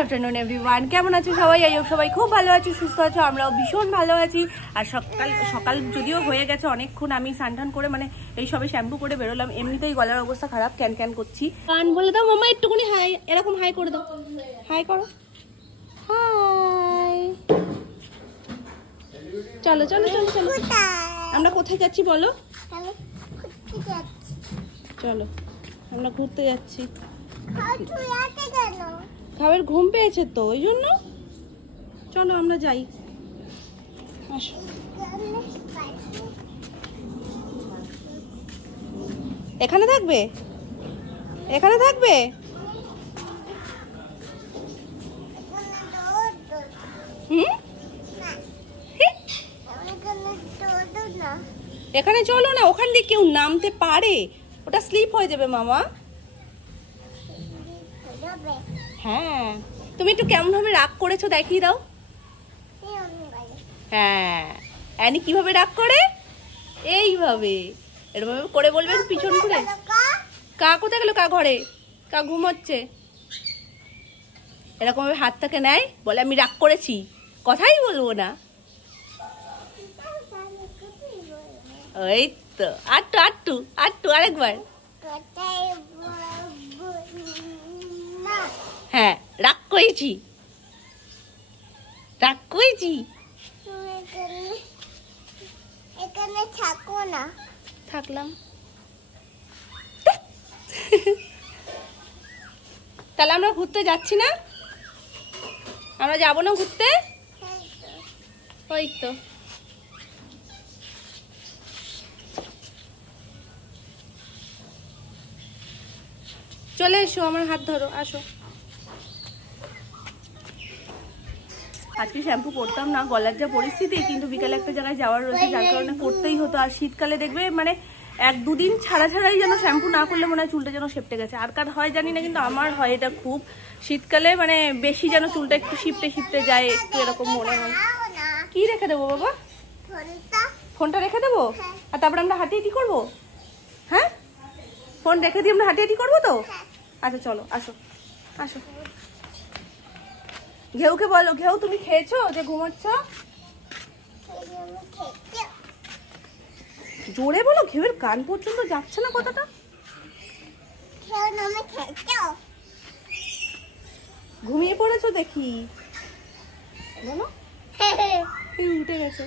Afternoon everyone, কেমন আছো সবাই? আই হোপ সবাই খুব ভালো আছো, সুস্থ আছো। আমরাও ভীষণ ভালো আছি। আর সকাল যদিও হয়ে গেছে অনেকক্ষণ, আমি স্নান করে মানে এই সবে শ্যাম্পু করে বেরোলাম। এমনিতেই গলার অবস্থা খারাপ, ক্যান ক্যান করছি। গান বলে দাও মামা, একটুখানি হাই, এরকম হাই করে দাও, হাই করো, হাই। চলো চলো চলো চলো, আমরা কোথায় যাচ্ছি বলো? চলো আমরা ঘুরতে যাচ্ছি। খাবার ঘুম পেয়েছে তো ওই জন্য। চলো আমরা যাই, আসো। এখানে থাকবে, এখানে থাকবে। এখানে চলো না, ওখান দিয়ে কেউ নামতে পারে, ওটা স্লিপ হয়ে যাবে মামা। হ্যাঁ, তুমি একটু কেমন ভাবে রাগ করেছো দেখিয়ে দাও। হ্যাঁ, অ্যানি কিভাবে রাগ করে, এইভাবে এরকম করে বলবেন পিছন ঘুরে। কা কোথায় গেল? কা ঘরে, কা ঘুমোচ্ছে। এরকম ভাবে হাতটাকে নেয়, বলে আমি রাগ করেছি, কথাই বলবো না। ওই তো, আটটু আটটু আটটু, আরেকবার। হ্যাঁ, রাগ করেছি, রাগ করেছি। এখানে থাকো না। থাকলাম। তাহলে আমরা ঘুরতে যাচ্ছি না? আমরা যাবো না ঘুরতে? ওই তো। চলে এসো, আমার হাত ধরো, আসো। আজকে শ্যাম্পু করতাম না, গলার যা পরিস্থিতি, কিন্তু বিকালে একটা জায়গায় যাওয়ার রয়েছে, যার কারণে করতেই হতো। আর শীতকালে দেখবে মানে এক দুদিন ছাড়াই যেন শ্যাম্পু না করলে মনে হয় চুলটা যেন সেপটে গেছে। আর কার হয় জানি না, কিন্তু আমার হয় এটা খুব। শীতকালে মানে বেশি যেন চুলটা একটু শিপটে যায়, একটু এরকম মনে হয়। কি রেখে দেবো বাবা? ফোনটা রেখে দেবো, আর তারপরে আমরা হাঁটিয়ে করবো। হ্যাঁ, ফোন রেখে দিয়ে আমরা হাঁটিয়ে করবো তো। আচ্ছা চলো, আসো আসো। ঘেউকে বলো, ঘেউ তুমি খেয়েছো যে ঘুমাচ্ছ? জোরে বলো, ঘেউয়ের কান পর্যন্ত যাচ্ছে না কথাটা। ঘুমিয়ে পড়েছো দেখি, বলো। উঠে গেছে,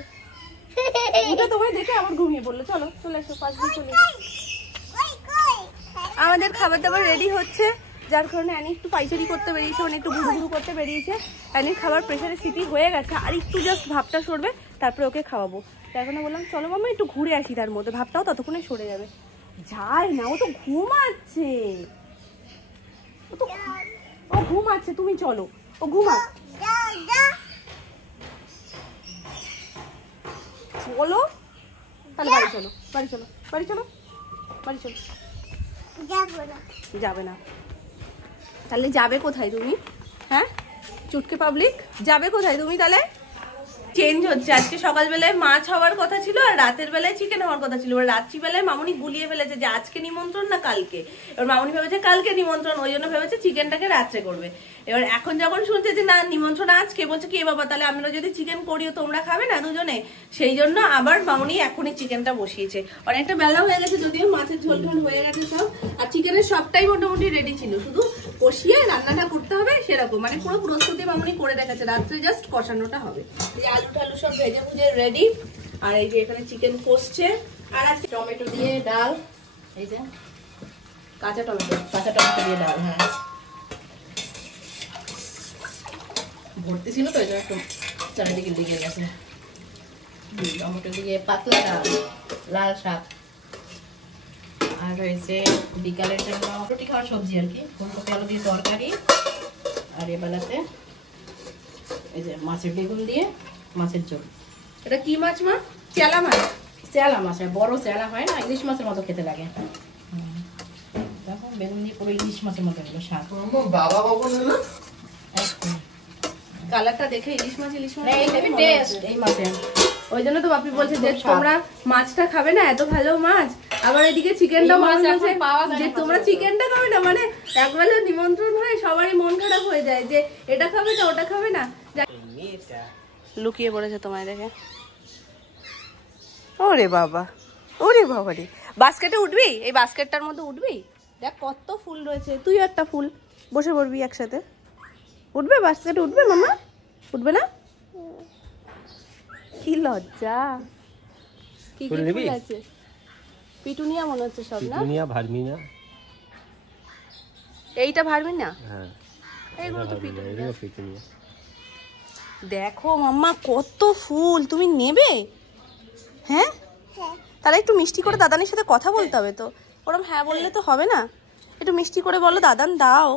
উঠে তোমায় দেখে আবার ঘুমিয়ে পড়লো। চলো চলে এসো, পাশ দিয়ে চলে এসো। আমাদের খাবার দাবার রেডি হচ্ছে, যার কারণে অ্যানি একটু পাইচারি করতে বেরিয়েছে, মানে একটু ঘুরু করতে বেরিয়েছে। অ্যানির খাবার প্রেশারে সিটি হয়ে গেছে, আর একটু জাস্ট ভাবটা সরবে, তারপরে ওকে খাওয়াবো। তার কারণে বললাম চলো মামা একটু ঘুরে আসি, তার মধ্যে ভাবটাও ততক্ষণে সরে যাবে। যায় না, ও তো ঘুমাচ্ছে, ও ঘুমাচ্ছে, তুমি চলো, ও ঘুমা। বলো তাহলে বাড়ি চলো, বাড়ি চলো, বাড়ি চলো, বাড়ি চলো। যাবে না? তাহলে যাবে কোথায় তুমি? হ্যাঁ, চুটকে পাবলিক, যাবে কোথায় তুমি তাহলে? চেঞ্জ হচ্ছে, আজকে সকালবেলায় মাছ হওয়ার কথা ছিল, আর রাতের বেলায় চিকেন হওয়ার কথা ছিল। এবার রাত্রিবেলায় মামুনি গুলিয়ে ফেলেছে যে আজকে নিমন্ত্রণ না কালকে। এবার মামুনি ভেবেছে কালকে নিমন্ত্রণ, ওই জন্য ভেবেছে চিকেনটাকে রাত্রে করবে। এবার এখন যখন শুনছে যে না নিমন্ত্রণ আজকে, বলছে কি বাবা তাহলে আমরা যদি চিকেন করিও তোমরা খাবে না দুজনে, সেই জন্য আবার মামুনি এখনই চিকেনটা বসিয়েছে। অনেকটা বেলা হয়ে গেছে, যদিও মাছের ঝোল ঝোল হয়ে গেছে সব, আর চিকেনের সবটাই মোটামুটি রেডি ছিল, শুধু কষিয়ে রান্নাটা করতে হবে সেরকম, মানে পুরো প্রস্তুতি মামুনি করে রেখেছে, রাত্রে জাস্ট কষানোটা হবে। এই আলু টালু সব ভেজে ভুজে রেডি, আর এই যে এখানে চিকেন কষছে, আর আজকে টমেটো দিয়ে ডাল, এই যে কাঁচা টমেটো দিয়ে ডাল। হ্যাঁ, ভর্তি ছিল তো, এটা একটু চারিদিকে লেগে গেছে। টমেটো দিয়ে পাতলা ডাল, লাল শাক, আর রয়েছে বিকালের জন্য রুটি খাওয়ার সবজি আর কি, ফুলকপি আলু দিয়ে তরকারি, আর এ বেলাতে এই যে মাছের বেগুন দিয়ে মাছের ঝোল। এটা কি মাছ মা? চেলা মাছ। চেলা মাছ, বড় চেলা হয় না, ইলিশ মাছের মতো খেতে লাগে। দেখো বেগুন দিয়ে পুরো ইলিশ মাছের মতো শাক। বাবা কালারটা দেখে ইলিশ মাছ এই মাছের, ওই জন্য তো বাপি বলছে যে তোমরা মাছটা খাবে না, এত ভালো মাছ, আবার এদিকে চিকেনটা বলছে যে তোমরা চিকেনটা খাবে না, মানে একবেলা নিমন্ত্রণ হয় সবারই মন খারাপ হয়ে যায় যে এটা খাবে না ওটা খাবে না। লুকিয়ে পড়েছে তোমায় দেখে। ওরে বাবা, ওরে বাবা রে, বাস্কেটে উঠবি? এই বাস্কেটটার মধ্যে উঠবি? দেখ কত ফুল রয়েছে, তুই একটা ফুল বসে পড়বি একসাথে। উঠবে বাস্কেটে? উঠবে মামা? উঠবে না? কি লজ্জা। কি কি ফুল আছে? পিটুনিয়া মনে হচ্ছে সব না? পিটুনিয়া, ভার্মিনা। এইটা ভার্মিনা? হ্যাঁ, এইগুলো তো পিটুনিয়া। পিটুনিয়া। দেখো মাম্মা কত ফুল, তুমি নেবে? হ্যাঁ, তাহলে একটু মিষ্টি করে দাদানের সাথে কথা বলতে হবে তো। ওরম হ্যাঁ বললে তো হবে না, একটু মিষ্টি করে বলো দাদান দাও।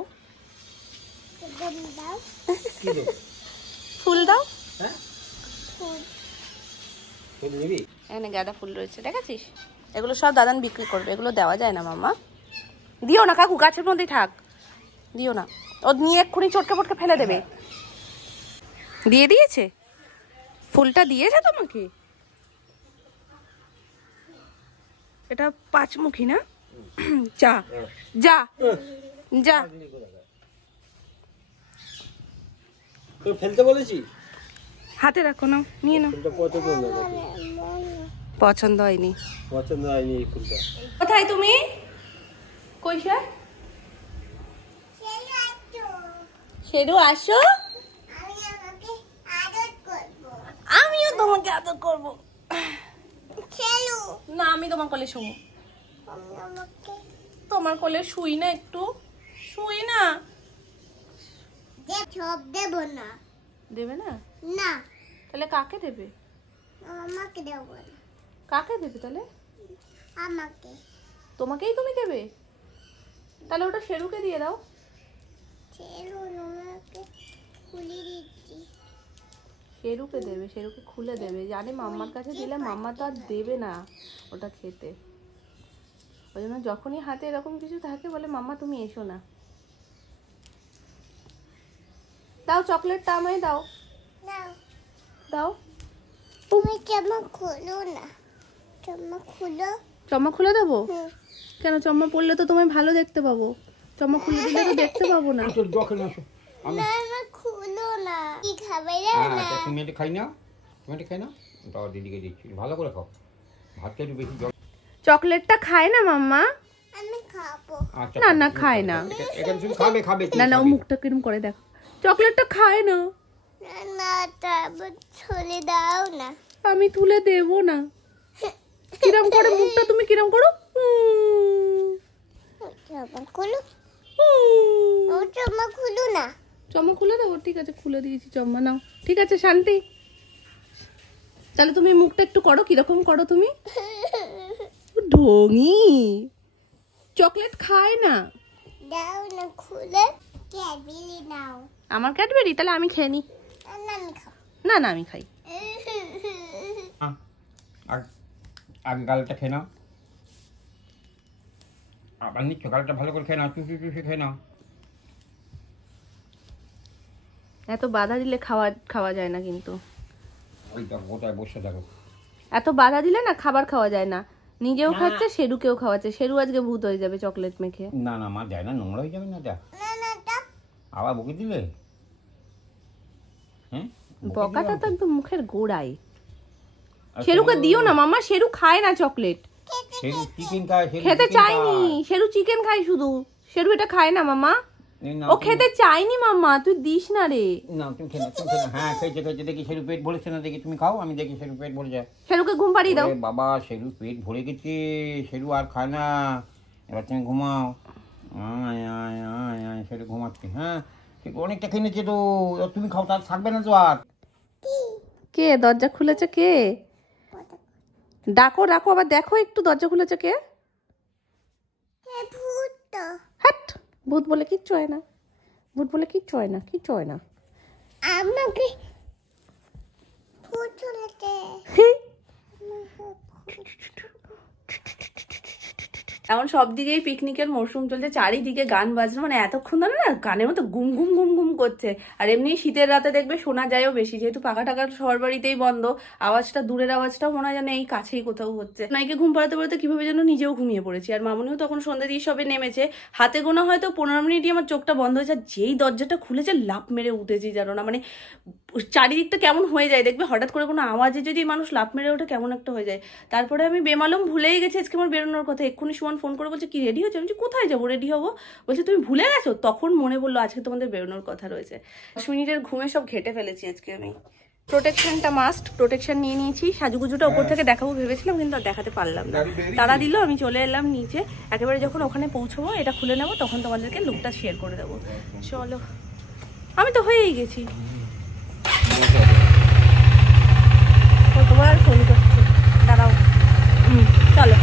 ফুল দাও। এখানে গাঁদা ফুল রয়েছে দেখেছিস? এগুলো সব দাদান বিক্রি করবে, এগুলো দেওয়া যায় না মাম্মা। দিও না কাকু, গাছের মধ্যেই থাক, দিও না। ও নিয়ে এক্ষুনি চটকে পটকে ফেলে দেবে। দিয়ে দিয়েছে? ফুলটা দিয়েছে তোমাকে? এটা পাঁচমুখী না? যা যা যা। তো ফেলতে বলেছি, হাতে রাখো না, নিয়ে নাও। পছন্দ হয়নি, পছন্দ হয়নি এই ফুলটা। কোথায় তুমি? কই স্যার? শেরু আসো, আমিও তোমাকে আদর করবো। না আমি তোমার কোলে শুবো। তোমার কোলে শুই না, একটু শুই না। দেবো না। দেবে না? না, তাহলে কাকে দেবে? আমাকে দেবো না। কাকে দেবে তাহলে? আমাকে। তোমাকেই তুমি দেবে? তাহলে ওটা শেরুকে দিয়ে দাও। শেরু আমাকে খুলে দিচ্ছি। শেরুকে দেবে, শেরুকে খুলে দেবে, জানে মাম্মার কাছে দিলে মাম্মা তো আর দেবে না ওটা খেতে। ওই জন্য যখনই হাতে এরকম কিছু থাকে বলে মাম্মা তুমি এসো না। দাও চকলেটটা আমায় দাও, নাও, দাও। তুমি জামা খুলো না। জামা খুলো। চম্মা খুলে দেবো? কেন, চম্মা পড়লে তো তোমায় ভালো দেখতে পাবো, চম্মা খুলে দিলে তো দেখতে পাবো না। না না, খুলো না। কি খাবে না? তুমি এটা খাই না, তুমি এটা খাই না, দাও দিদিকে দিচ্ছি, ভালো করে খাও। ভাতটা একটু বেশি জল। চকলেটটা খায় না মাম্মা? আমি খাবো। আচ্ছা, না না খায় না। এখানে তুমি খাবে, খাবে না না, ও মুখটা কিরম করে দেখো, চকলেটটা খায় না। না না, তারপর ছুলে দাও না। আমি তুলে দেবো না। কিরম করে মুখটা তুমি কিরম করো? জামা খুলো। ও জামা খুলো না। চম্মা খুলে দেবো? ঠিক আছে খুলে দিয়েছি চম্মা, নাও। ঠিক আছে শান্তি, তাহলে তুমি মুখটা একটু করো, কিরকম করো তুমি? ঢোঙি, চকলেট খায় না। দাও না খুলে। ক্যাডবেরি নাও। আমার ক্যাডবেরি? তাহলে আমি খেয়ে নি। না আমি খাও। না না আমি খাই। আগে গালটা খেয়ে নাও, আবার নিচ্ছ গালটা ভালো করে খেয়ে নাও, চুষে চুষে খেয়ে নাও। এত বাধা দিলে খাওয়া যায় না কিন্তু। ওই দেখো গোটায় বসে দেখো, এত বাধা দিলে না খাবার খাওয়া যায় না। নিজেও খাচ্ছে, শেরুকেও খাওয়াচ্ছে। শেরু আজকে ভূত হয়ে যাবে চকলেট মেখে। না না মা যায় না, নোংরা হয়ে যাবে না। দেখ না না, দাও। আবার বকে দিলে, হ্যাঁ বকাটা তো একদম মুখের গোড়ায়। শেরুকে দিও না মামা, শেরু খায় না চকলেট। শেরু চিকেন খায়, খেতে চাইনি, শেরু চিকেন খায় শুধু। শেরু এটা খায় না মামা, ও খেতে চাইনি মামা, তুই দিস না রে। না তুমি খেয়ে নাও, তুমি খেয়ে নাও। হ্যাঁ খেয়েছে খেয়েছে, দেখি শেরু পেট ভরেছে না, দেখি তুমি খাও, আমি দেখি শেরু পেট ভরে যায়। শেরুকে ঘুম পাড়িয়ে দাও। ওরে বাবা, শেরু পেট ভরে গেছে, শেরু আর খায় না, এবার তুমি ঘুমাও। আয় আয় আয় আয়, শেরু ঘুমাচ্ছে। হ্যাঁ শেরু অনেকটা খেয়ে নিচ্ছে তো, এবার তুমি খাও, তার থাকবে না তো আর। কে দরজা খুলেছে? কে? ডাকো ডাকো, আবার দেখো একটু দরজা খুলেছে কে। ভূত তো। হ্যাট, ভূত বলে কিচ্ছু হয় না, ভূত বলে কিচ্ছু হয় না, কিচ্ছু হয় না। আমাকে ভূত চলেছে। এখন সব দিকেই পিকনিকের মরশুম চলছে, চারিদিকে গান বাজছে, মানে এতক্ষণ ধরে না গানের মতো ঘুম ঘুম ঘুম ঘুম করছে। আর এমনি শীতের রাতে দেখবে শোনা যায়ও বেশি, যেহেতু পাখা টাকা সবার বাড়িতেই বন্ধ, আওয়াজটা দূরের আওয়াজটাও মনে হয় যেন এই কাছেই কোথাও হচ্ছে। নাইকে ঘুম পাড়াতে পাড়াতে কিভাবে যেন নিজেও ঘুমিয়ে পড়েছি। আর মামুনিও তখন সন্ধ্যে দিয়ে সবে নেমেছে, হাতে গোনা হয়তো 15 মিনিটই আমার চোখটা বন্ধ হয়েছে। আর যেই দরজাটা খুলেছে লাফ মেরে উঠেছি, জানো না, মানে চারিদিকটা কেমন হয়ে যায় দেখবে, হঠাৎ করে কোনো আওয়াজে যদি মানুষ লাফ মেরে ওঠে কেমন একটা হয়ে যায়। তারপরে আমি বেমালুম ভুলেই গেছি আজকে আমার বেরোনোর কথা। এক্ষুনি সুমন ফোন করে বলছে কি রেডি হচ্ছে? আমি কোথায় যাবো, রেডি হবো? বলছে তুমি ভুলে গেছো? তখন মনে বললো আজকে তোমাদের বেরোনোর কথা রয়েছে। 10 মিনিটের ঘুমে সব ঘেটে ফেলেছি আজকে আমি। প্রোটেকশনটা মাস্ট, প্রোটেকশন নিয়ে নিয়েছি। সাজুগুজুটা ওপর থেকে দেখাবো ভেবেছিলাম, কিন্তু আর দেখাতে পারলাম না, তারা দিল। আমি চলে এলাম নিচে, একেবারে যখন ওখানে পৌঁছবো এটা খুলে নেবো, তখন তোমাদেরকে লুকটা শেয়ার করে দেবো। চলো, আমি তো হয়েই গেছি। তোমার ফোন করছে, দাঁড়াও। চলো।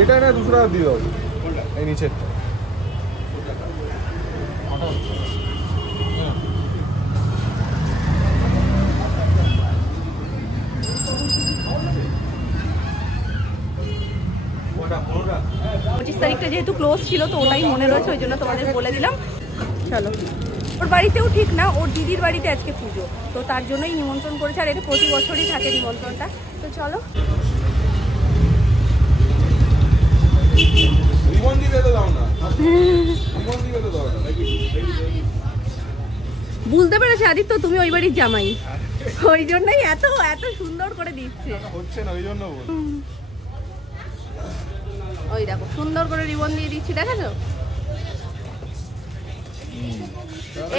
এটা না 200 টাকা দিয়ে দাও, এই নিচে। পঁচিশ তারিখটা যেহেতু ক্লোজ ছিল তো ওটাই মনে রয়েছে, ওই জন্য তোমাদের বলে দিলাম। চলো, ওর বাড়িতেও ঠিক না, ওর দিদির বাড়িতে আজকে পুজো, তো তার জন্যই নিমন্ত্রণ করেছে। আর এটা প্রতি বছরই থাকে নিমন্ত্রণটা। তো চলো। বুঝতে পেরেছি আদিত্য, তুমি ওই বাড়ির জামাই, ওই জন্যই এত এত সুন্দর করে দিচ্ছে। হচ্ছে না ওই জন্য ওই দেখো সুন্দর করে রিবন দিয়ে দিচ্ছি, দেখেছো?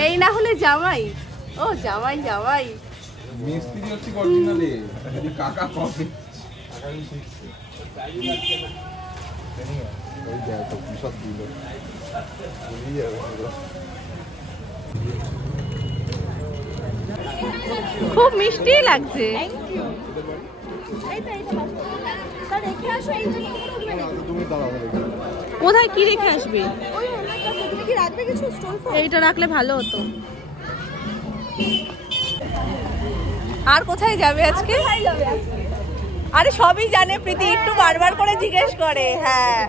এই না হলে জামাই। ও জামাই জামাই মিস্ত্রি হচ্ছে অরিজিনালি, কাকা কপি। ওই দেখো কি সব দিল, ভুলি যাবে। খুব মিষ্টি লাগছে। কোথায় কি রেখে আসবে? এইটা রাখলে ভালো হতো। আর কোথায় যাবে আজকে? আরে সবই জানে প্রীতি, একটু বারবার করে জিজ্ঞেস করে। হ্যাঁ,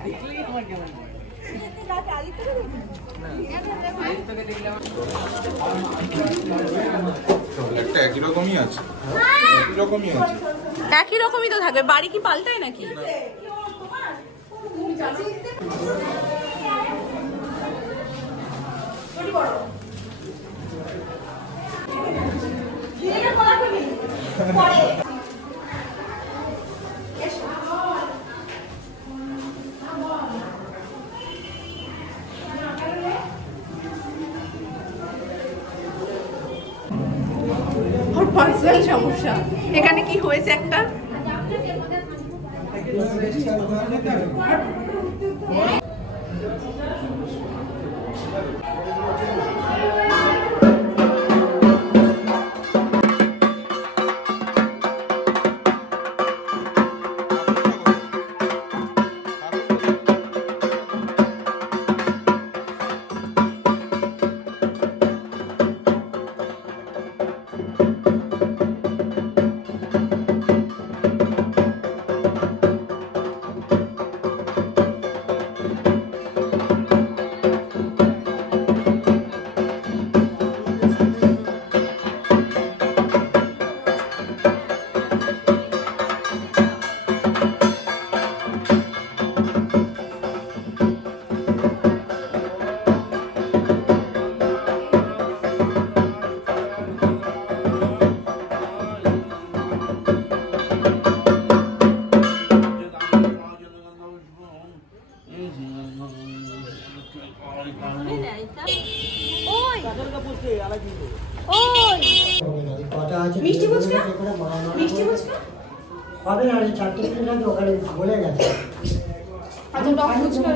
একই রকমই আছে, একই রকমই আছে, একই রকমই তো থাকবে। বাড়ি কি পাল্টায় নাকি? পার্সোনাল সমস্যা এখানে কি হয়েছে একটা। মিষ্টি ফুচকা, মিষ্টি ফুচকা হবে না, 4 মিনিট আগে ওখানে বলে গেছে। আচ্ছা টক ফুচকা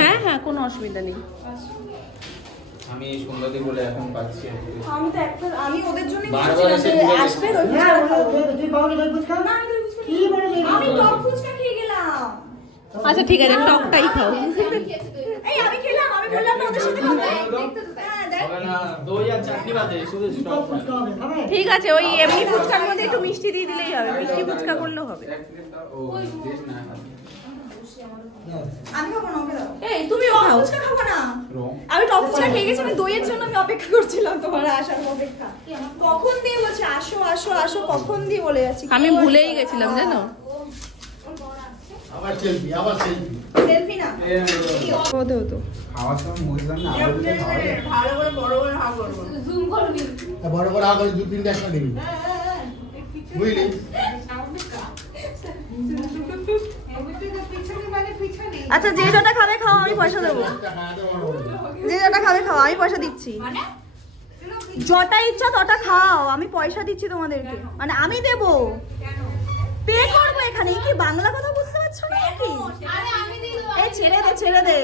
হ্যাঁ হ্যাঁ কোনো অসুবিধা নেই। আমি সুন্দরী বলে এখন পাচ্ছি। আমি তো একটা আমি ওদের জন্য আসবে তুই পাওনি ফুচকা না? আমি টক ফুচকা খেয়ে গেলাম। আচ্ছা ঠিক আছে, টকটাই খাও। এই আমি খেলাম, আমি বললাম না ওদের সাথে খাবো। হ্যাঁ দেখ দই আর চাটনি বাদে শুধু স্টক ঠিক আছে, ওই এমনি ফুচকার মধ্যে একটু মিষ্টি দিয়ে দিলেই হবে, মিষ্টি ফুচকা করলেও হবে। আমি খাবো না, ওকে দাও। এই তুমিও খাও। ফুচকা খাবো না, আমি টক ফুচকা খেয়ে গেছি, আমি দইয়ের জন্য আমি অপেক্ষা করছিলাম তোমার আসার অপেক্ষা। কখন দিয়ে বলছে আসো আসো আসো, কখন দিয়ে বলে যাচ্ছি। আমি ভুলেই গেছিলাম জানো। সেলফি না হতে হতো। খাওয়ার সময় বুঝলাম না ভালো করে বড় করে হা করবো। বড় বড় আগে 2-3টা একটা দিবি বুঝলি? আচ্ছা যে যেটা খাবে খাও, আমি পয়সা দেবো। যে যেটা খাবে খাও, আমি পয়সা দিচ্ছি। যটা ইচ্ছা তটা খাও, আমি পয়সা দিচ্ছি তোমাদেরকে, মানে আমি দেবো, পে করবো। এখানে কি বাংলা কথা বুঝতে পারছো না নাকি? এই ছেড়ে দে ছেড়ে দে,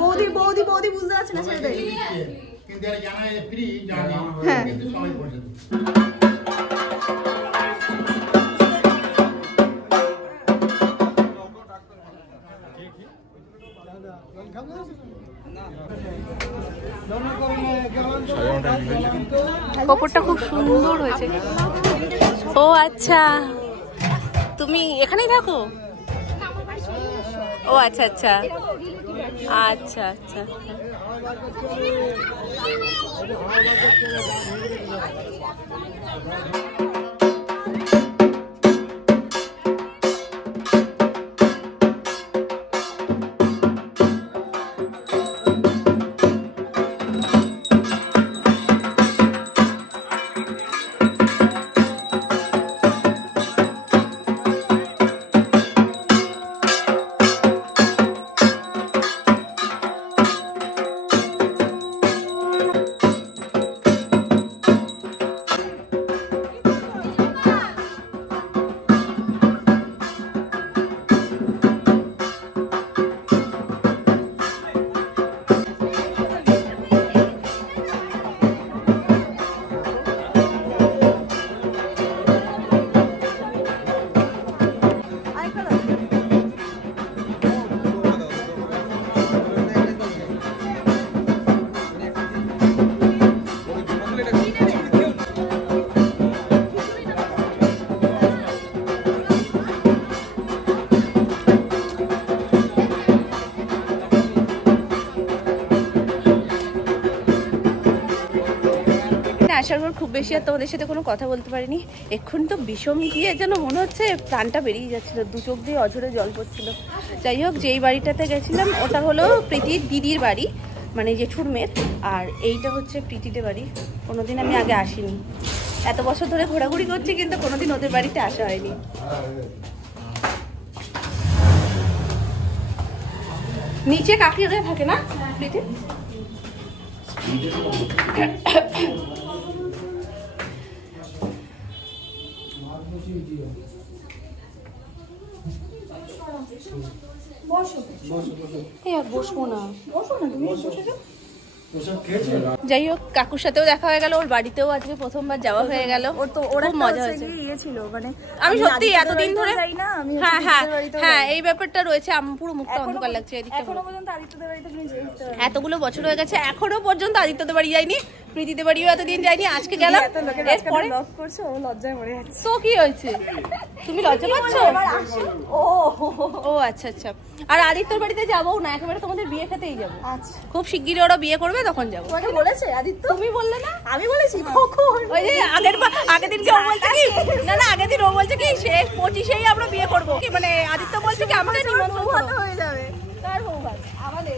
বৌদি বৌদি বৌদি বুঝতে পারছি না, ছেড়ে দে। কিন্তু এটা জানা ফ্রি জানি, হ্যাঁ কিন্তু সবাই পয়সা দেবে। কাপড়টা খুব সুন্দর হয়েছে। ও আচ্ছা, তুমি এখানেই থাকো? ও আচ্ছা আচ্ছা আচ্ছা আচ্ছা। আসার পর খুব বেশি আর তোমাদের সাথে কোনো কথা বলতে পারিনি। এখন তো বিষম গিয়ে যেন মনে হচ্ছে প্রাণটা বেরিয়ে যাচ্ছিল, দু চোখ দিয়ে অঝরে জল পড়ছিল। যাই হোক, যেই বাড়িটাতে গেছিলাম ওটা হলো প্রীতির দিদির বাড়ি, মানে জেঠুর মেয়ের, আর এইটা হচ্ছে প্রীতিদের বাড়ি। কোনোদিন আমি আগে আসিনি, এত বছর ধরে ঘোরাঘুরি করছি কিন্তু কোনোদিন ওদের বাড়িতে আসা হয়নি। নিচে কাকিরা থাকে না প্রীতি? বসবো না, যাই হোক কাকুর সাথেও দেখা হয়ে গেল, ওর বাড়িতেও আজকে প্রথমবার যাওয়া হয়ে গেল। ওর তো ওরা মজা হয়েছে। মানে আমি সত্যি এতদিন ধরে হ্যাঁ হ্যাঁ হ্যাঁ এই ব্যাপারটা রয়েছে। আমার পুরো মুখটা অন্ধকার লাগছে এদিকে। এতগুলো বছর হয়ে গেছে এখনো পর্যন্ত আদিত্যদের বাড়ি যাইনি, প্রীতিদের বাড়িও এতদিন যাইনি, আজকে গেলাম। এরপরে লজ্জায় মরে যাচ্ছে। তো কি হয়েছে, তুমি লজ্জা পাচ্ছ? ও আচ্ছা আচ্ছা। আর আদিত্যর বাড়িতে যাবো না, একেবারে তোমাদের বিয়ে খেতেই যাবো। আচ্ছা খুব শিগগিরই ওরা বিয়ে করবে, তখন যাবো। তোমাকে বলেছে আদিত্য? তুমি বললে না? আমি বলেছি কখন? ওই যে আগের দিন ও বলছে কি, না না আগের দিন ও বলছে কি শেষ 25-এই আমরা বিয়ে করবো, মানে আদিত্য বলছে কি আমাদের নিমন্ত্রণ হয়ে যাবে। কার বউ ভাত? আমাদের।